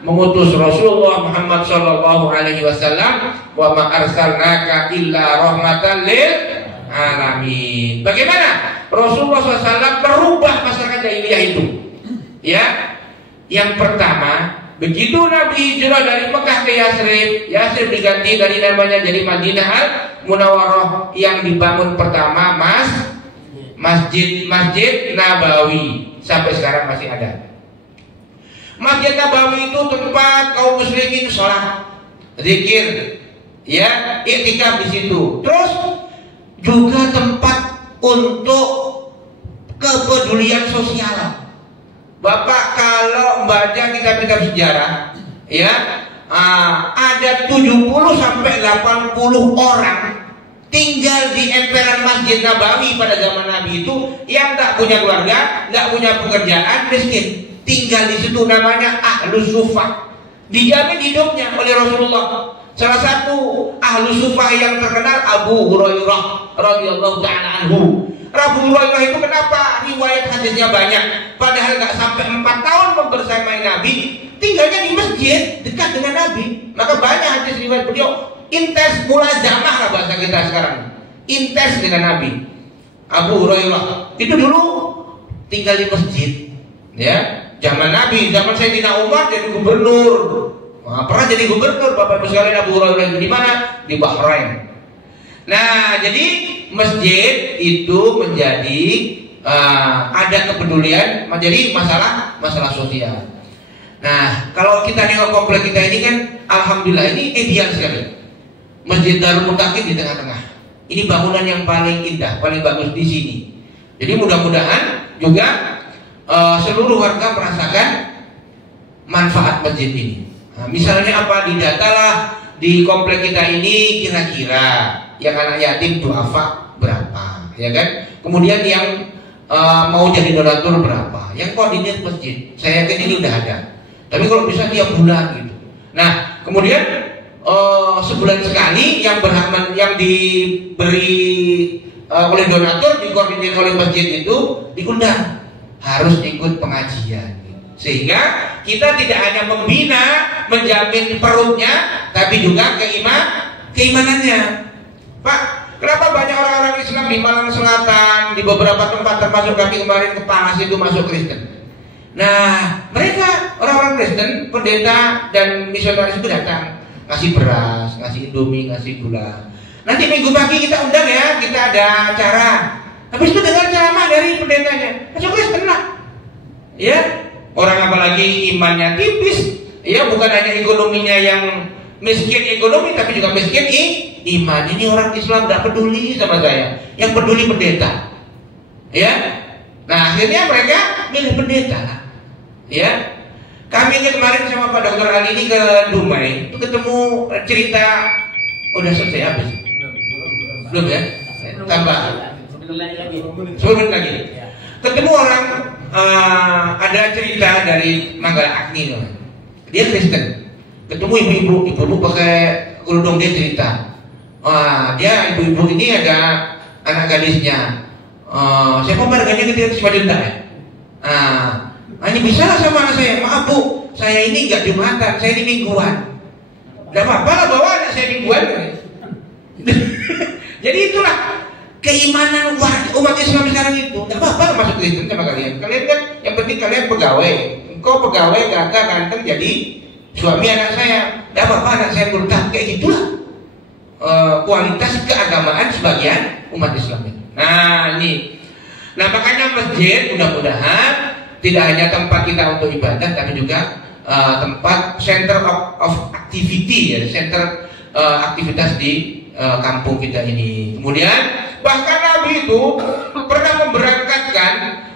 mengutus Rasulullah Muhammad sallallahu alaihi wasallam, wa ma arsalnaka illa rahmatan lil alamin. Bagaimana Rasulullah SAW merubah masyarakat jahiliyah itu? Ya, yang pertama, begitu Nabi hijrah dari Mekah ke Yathrib diganti dari namanya jadi Madinah Al-Munawwarah. Yang dibangun pertama Masjid Nabawi, sampai sekarang masih ada. Masjid Nabawi itu tempat kaum muslimin sholat, zikir, ya, iktikaf di situ. Terus juga tempat untuk kepedulian sosial. Bapak kalau membaca kitab-kitab sejarah, ya, ada 70 sampai 80 orang tinggal di emperan Masjid Nabawi pada zaman Nabi itu, yang tak punya keluarga, tak punya pekerjaan, miskin, tinggal di situ, namanya Ahlus Sufah. Dijamin hidupnya oleh Rasulullah. Salah satu Ahlus Sufah yang terkenal Abu Hurairah radhiyallahu ta'ala anhu. Abu Hurairah itu kenapa riwayat hadisnya banyak, padahal nggak sampai 4 tahun membersamai Nabi, tinggalnya di masjid dekat dengan Nabi. Maka banyak hadis riwayat beliau intens, mulazamah lah bahasa kita sekarang, intens dengan Nabi. Abu Hurairah itu dulu tinggal di masjid, ya, zaman Nabi, zaman Sayyidina Umar jadi gubernur. Nah, pernah jadi gubernur Bapak Ibu sekalian Abu Hurairah di mana? Di Bahrain. Nah, jadi masjid itu menjadi ada kepedulian, menjadi masalah sosial. Nah, kalau kita nengok komplek kita ini kan, alhamdulillah ini ideal sekali. Masjid Darul Muttaqin di tengah-tengah. Ini bangunan yang paling indah, paling bagus di sini. Jadi mudah-mudahan juga seluruh warga merasakan manfaat masjid ini. Nah, misalnya apa, didatalah di komplek kita ini kira-kira yang anak yatim duafa berapa, ya kan? Kemudian yang mau jadi donatur berapa, yang koordinir masjid. Saya yakin ini udah ada. Tapi kalau bisa tiap bulan gitu. Nah, kemudian sebulan sekali yang diberi oleh donatur, dikoordinir oleh masjid itu diundang, harus ikut pengajian. Sehingga kita tidak hanya membina, menjamin perutnya, tapi juga keimanannya. Pak, kenapa banyak orang-orang Islam di Malang Selatan, di beberapa tempat termasuk kami kemarin ke Panas itu masuk Kristen? Nah, mereka orang-orang Kristen, pendeta dan misionaris itu datang, ngasih beras, ngasih indomie, ngasih gula. Nanti minggu pagi kita undang ya, kita ada acara. Habis itu dengar ceramah dari pendetanya, masuk Kristen lah. Ya, orang apalagi imannya tipis, ya bukan hanya ekonominya yang miskin ekonomi, tapi juga miskin iman. Ini orang Islam tidak peduli sama saya, yang peduli pendeta. Ya, nah akhirnya mereka milih pendeta. Ya, kami ini kemarin sama Pak Dr. Ali ini ke Dumai, itu ketemu cerita udah selesai habis. Belum ya? Tambah. 10 menit lagi. Ketemu orang, ada cerita dari Manggala Agni, dia Kristen. Ketemu ibu-ibu pakai kerudung, dia cerita. Dia ibu-ibu ini ada anak gadisnya. Siapa marganya ketika Semadunda ya? Ini bisa lah sama anak saya. Maaf bu, saya ini nggak Jumatan, saya ini mingguan. Gak apa-apa lah bawa anak saya mingguan. Jadi itulah keimanan umat Islam sekarang itu. Gak apa-apa lah masuk Kristen sama kalian. Kalian kan yang penting kalian pegawai. Engkau pegawai gagah ganteng jadi suami anak saya. Gak apa-apa anak saya murtad. Kayak gitulah kualitas keagamaan sebagian umat Islam itu. Nah ini. Nah makanya masjid mudah-mudahan tidak hanya tempat kita untuk ibadah, tapi juga tempat center of activity, ya, center aktivitas di kampung kita ini. Kemudian bahkan Nabi itu pernah memberangkatkan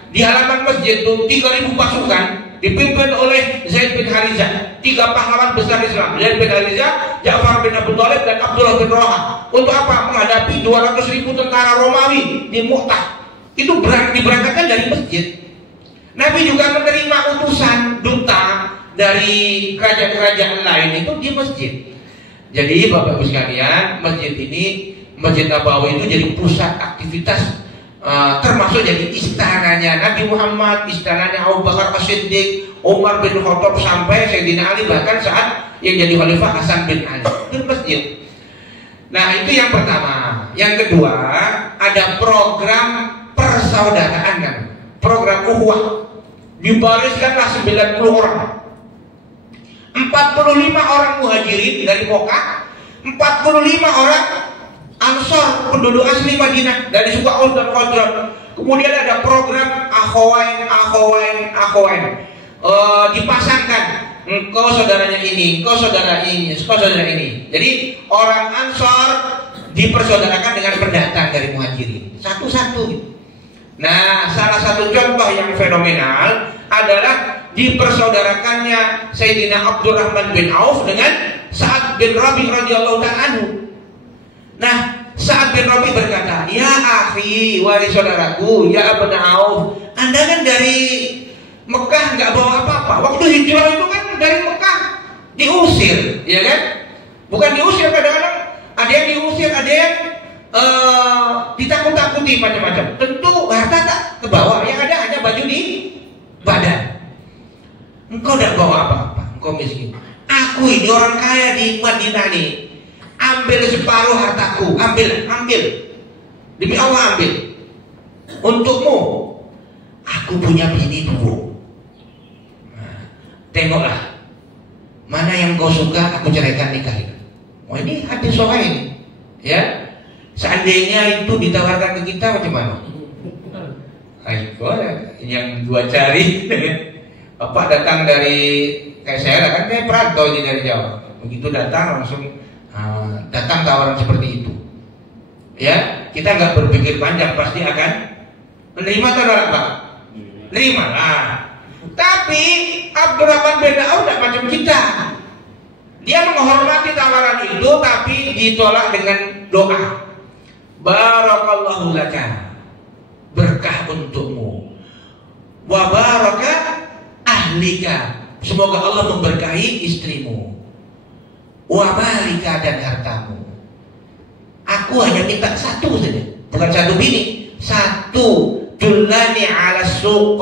di halaman masjid itu 3.000 pasukan dipimpin oleh Zaid bin Harizah, 3 pahlawan besar Islam, Zaid bin Harizah, Ja'far bin Abu Thalib dan Abdullah bin Rawah. Untuk apa? Menghadapi 200.000 tentara Romawi di Mu'tah. Itu diberangkatkan dari masjid. Nabi juga menerima utusan duta dari kerajaan-kerajaan lain itu di masjid. Jadi Bapak Ibu sekalian, masjid ini, Masjid Nabawi itu jadi pusat aktivitas, termasuk jadi istananya Nabi Muhammad, istananya Abu Bakar As-Siddiq, Umar bin Khattab sampai Sayyidina Ali, bahkan saat yang jadi khalifah Hasan bin Ali. Itu masjid. Nah itu yang pertama. Yang kedua, ada program persaudaraan kan, program ukhuwah. Dibariskanlah 90 orang. 45 orang muhajirin dari Mokkah, 45 orang Ansor penduduk asli Madinah dari suku Aus dan Khazraj. Kemudian ada program akhawain. Dipasangkan, engkau saudaranya ini, engkau saudara ini, engkau saudara ini. Jadi orang Ansor dipersaudarakan dengan pendatang dari muhajirin, satu-satu. Nah, salah satu contoh yang fenomenal adalah dipersaudarakannya Sayyidina Abdurrahman bin Auf dengan Sa'ad bin Rabi radhiyallahu ta'ala anhu. Nah, Sa'ad bin Rabi berkata, "Ya akhi, wahai saudaraku, ya Abna Auf, Anda kan dari Mekah nggak bawa apa-apa. Waktu hijrah itu kan dari Mekah diusir, ya kan? Bukan diusir, kadang-kadang ada yang diusir, ada yang ditakut-takuti macam-macam. Tentu harta tak kebawa, yang ada hanya baju di badan. Engkau tidak bawa apa-apa, engkau miskin. Aku ini orang kaya di Madinah nih. Ambil separuh hartaku, ambil. Demi Allah ambil. Untukmu, aku punya bini 2. Nah, tengoklah, mana yang kau suka, aku ceraikan nikahin. Oh ini hadis sahih, ya. Seandainya itu ditawarkan ke kita macam mana? Ayo, yang 2 cari. Bapak datang dari kayak saya kan, saya perantau ini dari Jawa. Begitu datang langsung datang tawaran seperti itu. Ya, kita nggak berpikir panjang, pasti akan menerima atau nolak Pak? Terima lah. Tapi Abdurrahman bin Auf tidak macam kita. Dia menghormati tawaran itu, tapi ditolak dengan doa. barakallahu laka, berkah untukmu. Wa baraka ahlika, semoga Allah memberkahi istrimu. Wa malika, dan hartamu. Aku hanya minta satu saja, bukan satu bini, satu. Dullani ala suq,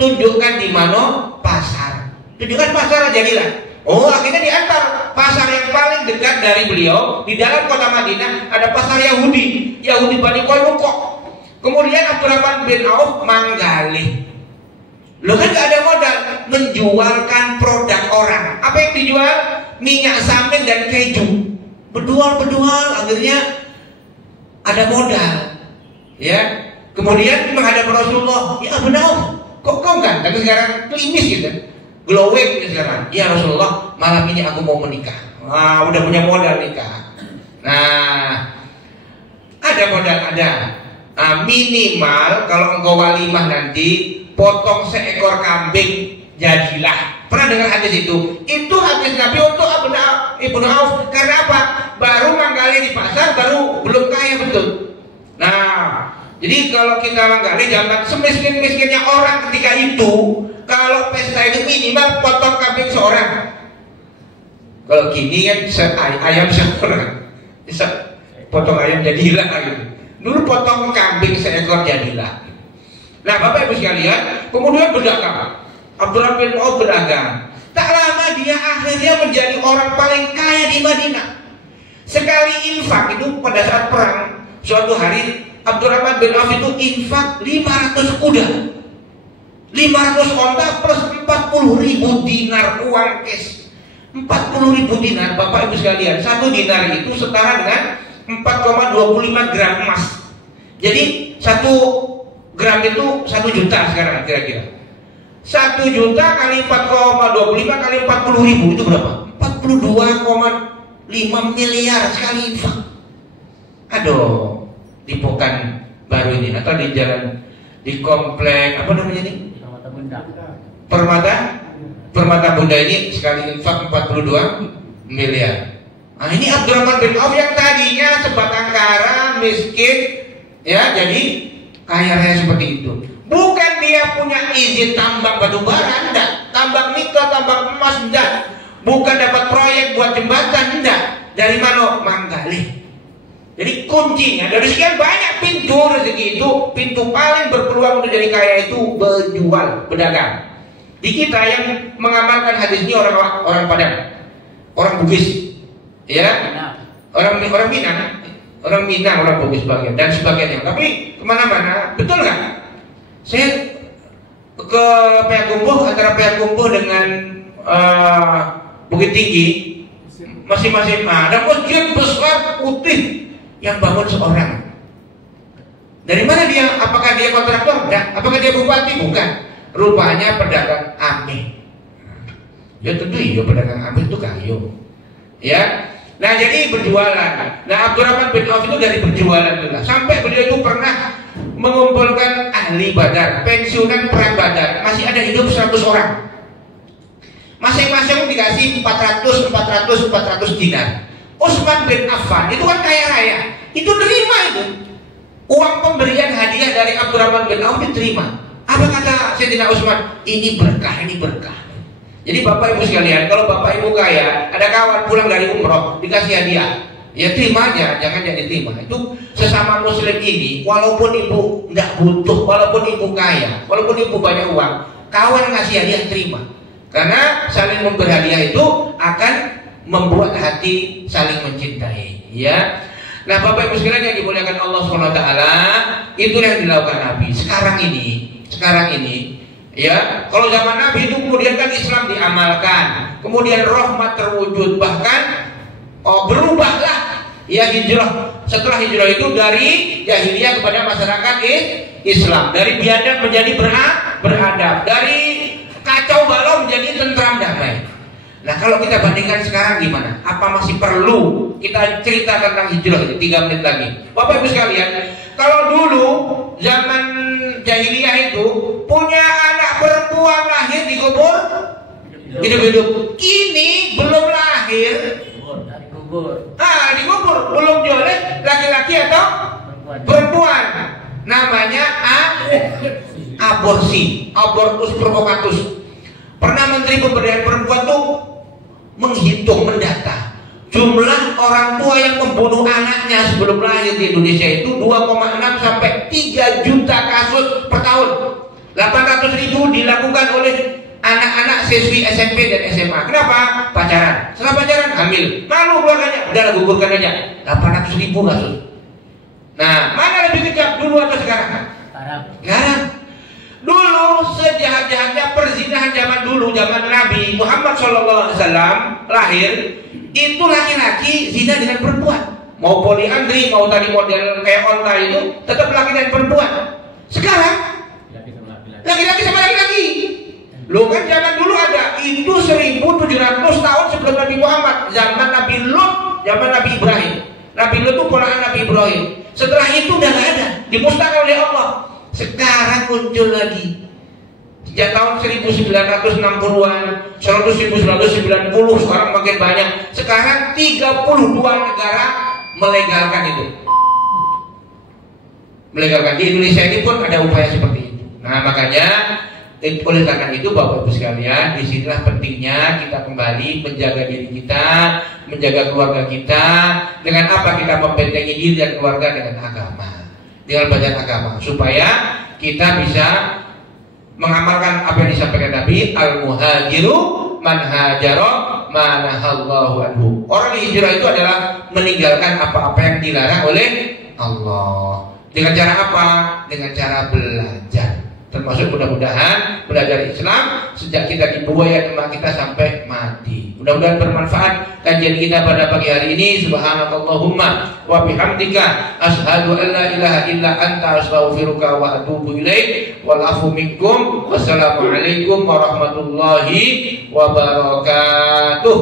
tunjukkan di mana pasar. Tunjukkan pasar jadilah. Oh, akhirnya diantar pasar yang paling dekat dari beliau di dalam kota Madinah, ada pasar Yahudi Bani Qainuqa. Kemudian Abdurrahman bin Auf manggalih. Lo kan gak ada modal, menjualkan produk orang. Apa yang dijual? Minyak samin dan keju. Berdual, akhirnya ada modal. Ya, kemudian menghadap Rasulullah. Ya benar, kok kau ganteng sekarang, klimis gitu, glowing sekarang. Ya Rasulullah, malam ini aku mau menikah. Wah, udah punya modal nikah. Nah, ada modal ada. Nah, minimal kalau engkau walimah nanti potong seekor kambing jadilah. Pernah dengar hadis itu? Itu hadis Nabi untuk Ibnu Auf. Karena apa? Baru manggali di pasar, baru belum kaya betul. Nah, jadi kalau kita manggali zaman semiskin-miskinnya orang ketika itu, kalau pesta itu minimal potong kambing seorang. Kalau gini kan ayam seorang, bisa potong ayam jadilah gitu. Dulu potong kambing seekor jadilah. Nah, Bapak Ibu sekalian, kemudian berdagang. Abdurrahman bin Auf berdagang. Tak lama dia akhirnya menjadi orang paling kaya di Madinah. Sekali infak itu pada saat perang, suatu hari Abdurrahman bin Auf itu infak 500 kuda, 500 onta plus 40.000 dinar uang cash. 40.000 dinar, Bapak Ibu sekalian, 1 dinar itu setara dengan 4,25 gram emas. Jadi 1 gram itu 1 juta sekarang kira-kira. 1 juta kali 4,25 kali 40.000 itu berapa? 42,5 miliar sekali infak. Aduh, di Pekanbaru ini atau di jalan di komplek apa namanya ini? Permata Bunda ini sekali infak 42 miliar. Nah, ini Abdurrahman bin Auf yang tadinya sebatang kara, miskin, ya jadi kaya raya seperti itu. Bukan dia punya izin tambang batu bara, enggak. Tambang nikel, tambang emas, enggak. Bukan dapat proyek buat jembatan, enggak. Dari mana? Manggali. Jadi kuncinya dari sekian banyak pintu rezeki itu, pintu paling berpeluang untuk jadi kaya itu berjual, berdagang. Di kita yang mengamalkan hadis ini orang Padang, orang Bugis, ya, orang Minang, orang Bugis bagian dan sebagainya. Tapi kemana-mana, betul nggak? Saya ke Payakumbuh, antara Payakumbuh dengan Bukit Tinggi, masing-masing ada masjid besar putih yang bangun seorang. Dari mana dia? Apakah dia kontraktor? Enggak. Apakah dia bupati? Bukan. Rupanya pedagang ameh. Ya tentu iya, pedagang ameh itu kayu. Ya. Nah, jadi berjualan. Nah, Abdurrahman bin Auf itu dari berjualan dulu. Sampai beliau itu pernah mengumpulkan ahli Badar, pensiunan perang Badar, masih ada hidup 100 orang. Masing-masing dikasih 400 dinar. Utsman bin Affan itu kan kaya raya, itu terima itu uang pemberian hadiah dari Abdurrahman bin Auf diterima. Apa kata Sayyidina Utsman? Ini berkah, ini berkah. Jadi Bapak Ibu sekalian, kalau Bapak Ibu kaya, ada kawan pulang dari umroh dikasih hadiah, ya terima aja, jangan jadi terima. Itu sesama Muslim ini, walaupun ibu nggak butuh, walaupun ibu kaya, walaupun ibu banyak uang, kawan ngasih hadiah terima. Karena saling memberi hadiah itu akan membuat hati saling mencintai, ya. Nah, Bapak Ibu sekalian yang dimuliakan Allah SWT, itu yang dilakukan Nabi. Sekarang ini, ya. Kalau zaman Nabi itu kemudian kan Islam diamalkan, kemudian rahmat terwujud, bahkan berubahlah ya hijrah. Setelah hijrah itu dari jahiliyah kepada masyarakat Islam, dari biadab menjadi beradab, dari kacau balau menjadi tentram damai. Nah, kalau kita bandingkan sekarang gimana? Apa masih perlu kita cerita tentang hijrah ini 3 menit lagi? Bapak Ibu sekalian, kalau dulu zaman jahiliyah itu punya anak perempuan lahir dikubur hidup-hidup. Ini belum lahir dikubur, belum joleh laki-laki atau namanya aborsi, abortus provocatus. Pernah Menteri Pemberdayaan Perempuan tuh menghitung, mendata jumlah orang tua yang membunuh anaknya sebelum lahir di Indonesia itu 2,6 sampai 3 juta kasus per tahun. 800.000 dilakukan oleh anak-anak siswi SMP dan SMA. Kenapa? Pacaran. Setelah pacaran hamil, malu keluarganya, udah gugurkan aja. 800.000 kasus. Nah, mana lebih kejam, dulu atau sekarang? Sekarang. Dulu sejahat-jahatnya perzinahan zaman dulu, zaman Nabi Muhammad SAW lahir, itu laki-laki zina dengan perempuan. Mau poliandri, mau tadi model kayak onta itu, tetap laki dan perempuan. Sekarang laki-laki sama laki-laki. Lo kan zaman dulu ada, itu 1700 tahun sebelum Nabi Muhammad, zaman Nabi Lut, zaman Nabi Ibrahim. Nabi Lut itu ponakan Nabi Ibrahim. Setelah itu udah gak ada, dimusnahkan oleh Allah. Sekarang muncul lagi. Sejak tahun 1960-an, 1990 sekarang makin banyak. Sekarang 32 negara melegalkan itu. Melegalkan. Di Indonesia ini pun ada upaya seperti itu. Nah, makanya oleh karena itu Bapak Ibu sekalian, disinilah pentingnya kita kembali menjaga diri kita, menjaga keluarga kita. Dengan apa? Kita membentengi diri dan keluarga dengan agama, dengan bacaan agama, supaya kita bisa mengamalkan apa yang disampaikan Nabi, al-muhajiru man hajara ma nahallahu anhu. Orang yang hijrah itu adalah meninggalkan apa-apa yang dilarang oleh Allah. Dengan cara apa? Dengan cara belajar. Termasuk mudah-mudahan belajar Islam sejak kita dibuaya emak kita sampai mati. Mudah-mudahan bermanfaat kajian kita pada pagi hari ini. Subhanakallahumma wa bihamdika asyhadu an la ilaha illa anta astaghfiruka wa atubu ilaik. Wal afu minkum. Wassalamualaikum warahmatullahi wabarakatuh.